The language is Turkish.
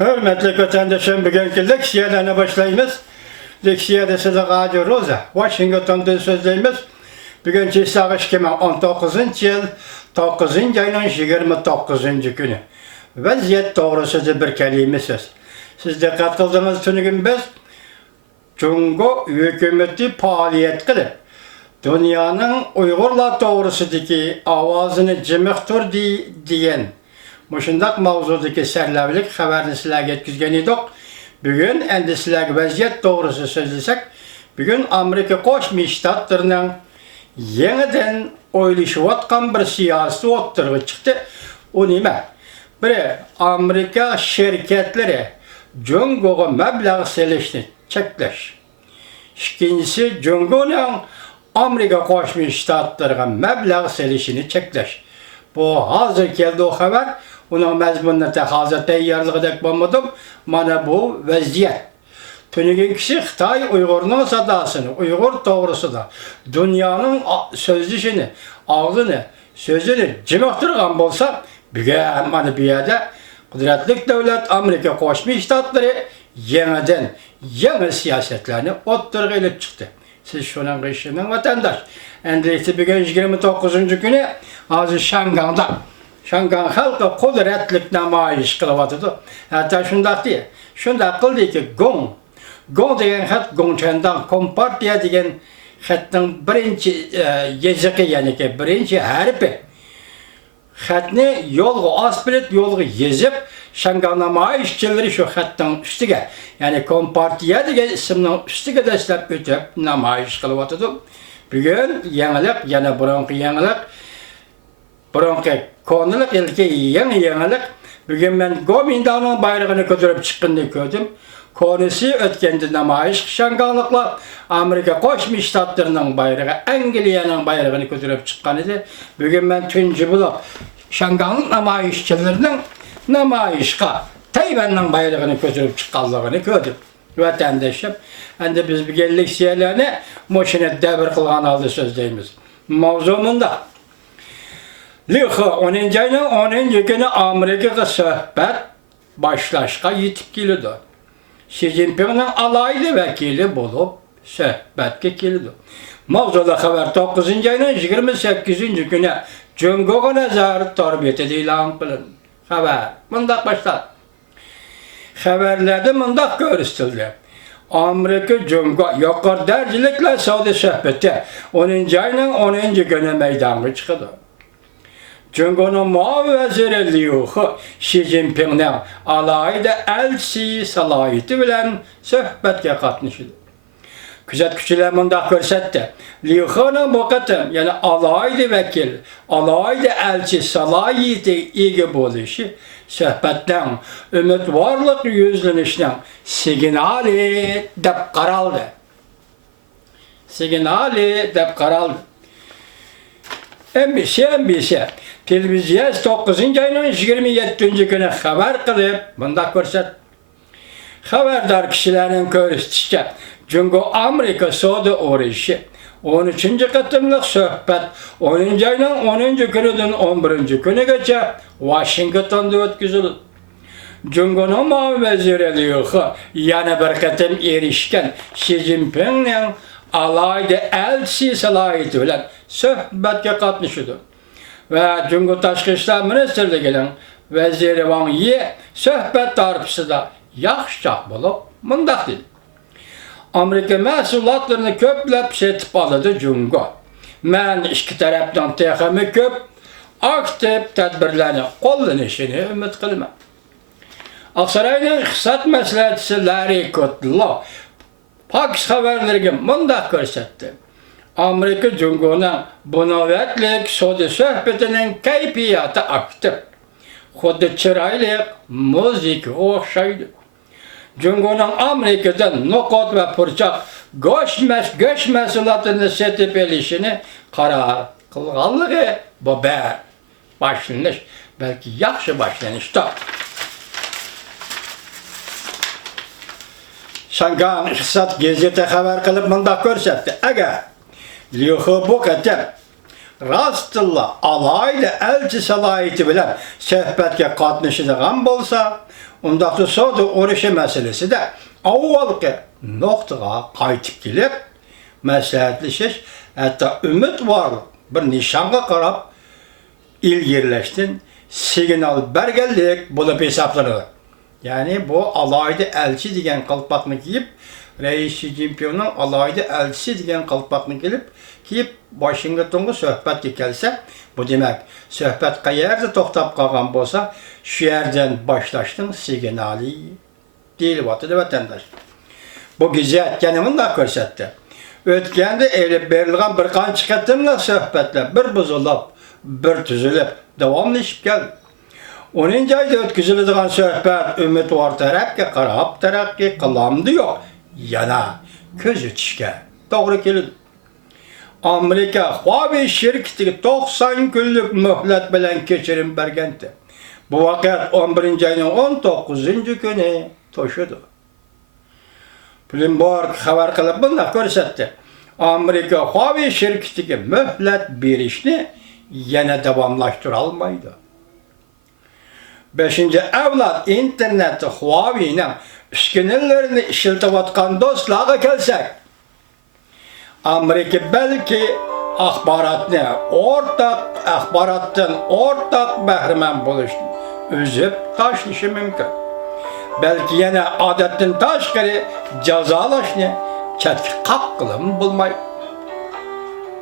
Hürmetli vatandaşım, bugünkü leksiyalarına başlayınız. Leksiyada size Radio Rosa, Washington'dan sözleyimiz. Bugünkü sağış kimi 19. yıl, 9. ayının 29. günü. Vaziyet doğrusu bir kelime söz. Siz dikkat kıldığınız tünükün biz, Cungo hükümeti faaliyet kılıp, dünyanın Uygurlar doğrusudaki avazını cimiktir diyen, Muşundak mavzudaki serlavlik haberini sizlerge yetkizgen edik. Bugün endi sizlerge vaziyet doğrusu sözlesek, bugün Amerika Koşmuş Ştatlarının yeniden oylaşıp atkan bir siyasi oturgu çıktı. O nime? Biri Amerika şirketleri Cungo'ya meblağ selişini çekleş. İkincisi Cungo'nun Amerika Koşmuş Ştatlarına meblağ selişini çekleş. Bu hazır geldi o haber. Onun mezmununa da hazır teyyarlığı da yapmadım. Bana bu vaziyet. Tünükün kişi Xitay Uygur'un sadasını, Uygur doğrusu da dünyanın sözlüşünü, ağzını, sözünü cimiktirgan bolsa, bugün bana bir yerde kudretlik devlet Amerika Koşmuş Ştatları yeniden yeni siyasetlerini oturgaylıp çıktı. Siz şunun kışının vatandaş. Endiyse bugün 29. günü azı Şangang'da. Şangan halkı kudretlik namayiş kılıvatıdı. Hatta şundak diye. Şundak kıldı ki Gong. Gong degen hat Gongchan'dan Kompartiya degen hatın birinci yazıkı yani ki birinci harfi. Hatni yolgu asbilet yolgu yazıp Şangan namayişçileri şu hattın üstüge. Yani Kompartiya degen isimden üstüge destek ötüp namayiş kılıvatıdı. Bugün yenilik, yana buranqı yenilik, buranqı konulik ilki yenilik. Bugün ben Gomindan'ın bayrağını götürüp çıktığını gördüm. Konusu ötkendi namayiş Şanganlıkla Amerika Koşmuş Ştatlarının bayrağı, Angliyanın bayrağını götürüp çıkkanıydı. Bugün ben tüncü bulup Şanganlık namayişçilerinin namayişka Tayvan'ın bayrağını götürüp çıkanlığını gördüm. Vatandaşım. Hem biz bir geldik siyerlerine moşine devir kılgan aldı sözdeyimiz. Mavzumunda. Lühü 10. ayının 10. günü Amerika'da sohbet başlaşka yitip geldi. Xi Jinping'in alaylı vekili bulup sohbetke geldi. Mavzuda haber 9. ayının 28. günü Cungo'ya nazarı torbiyeti ilan kılın. Haber. Bundak başlar. Haberlerde mundak görüstüldü. Amerika Cungo yukarı dercilikle Saudi sohbeti 10. ayının 10. günü meydana çıktı. Cungo'nun muavi veziri Liu He, Xi Jinping'in alayda elçi salayeti bilen sohbetke katmıştı. Küzetçiler mundak görsetti. Liu He'nin bu katım yani alayda vekil, alayda elçi salayeti iyi buluşu söhbetten ümitvarlık yüzlenişten signali dep qaraldı. Signali dep qaraldı. Embisi. Televizyon 9. ayının 27. günü haber kılıp bunda görset. Haberdar kişilerin görüştüğü Cungo Amerika Saudi uğraşı 13. katımlık sohbet 10. ayının 10. günüden 11. günü geçe Washington'da ötküzülür. Cungo'nun muavin veziri Liu He yana bir katım erişken Xi Jinping'in alayda elçi salayeti bilen sohbetke katmışıdır. Ve Cungo Taşkı İşler Ministerliği gelen veziri Wang Yi sohbet tarifisi da yaxşıcaq bulup mundak dedi. Amerika məhsullatlarını köplep setip alıdı Cungo. Ben iki taraftan texemi köp, aktif tədbirlərini qollanışını ümid qılma. Aksaray'ın İqtisad Məsləhətçisi Larry Kudlow Fox haberlerine mundak görsetti. Amerika Cungo'nun bu nöbetlik Saudi sohbetinin keyfiyatı aktif. Xuddi çıraylık müzik oxşaydı. Cungo'nun Amerika'dan nokot ve pırçak göç məhsulatını setip elişini karar kılganlığı bu başlanış, belki yaxşı başlanışda. Şangan İqtisad gazete haber kılıp mundak görsetti. Eğer Liu He bu katım rastlılla alaylı elçi salayeti bilen sohbetke katmışıdığan bolsa Ondaqda soda urushi meselesi de avvalki noktaga qaytib kelib, məsləhətləşiş, hatta ümit var bir nişanga qarab ilgirləşdin, signal bergellik bulup hesaplanır. Yani bu alayda elçi degen kalpakını giyip, Reis Xi Jinping'in alayda elçisi degen kalpakını giyip Washington'a söhbət gelse, bu demek söhbət qayerdə toxtab qalğan bolsa, şu yerden başlaşdın signali değil vatıdı vatandaş. Bu gizet kendimi de körsetti. Ötkende eylip berilgan bir kan çıkarttımla söhbətlə, bir buzulup, bir tüzülüp, devamlaşıp geldi. 10. ayda ötküzülüdüğün söhbət ümit var terakki, qarab terakki, kılamdı yok. Yana, közü çişke, doğru kelin. Amerika Huawei şirketi 90 günlük mühlet bilen keçirim bergenti. Bu vakit 11. ayının 19. günü toşudu. Bloomberg haber kılıp bunu görsetti. Amerika Huawei şirketi mühlet berişini yine devamlaştırılmaydı. 5. evlat interneti Huawei'nin üskünelerini işiltivatkan dostlarına gelsek, Amerika belki ahbarattan ortak behrimen buluştu. Üzüp taşlışı mümkün. Belki yine adetin taşkari cezalaşını çetki kakkılım bulmayı.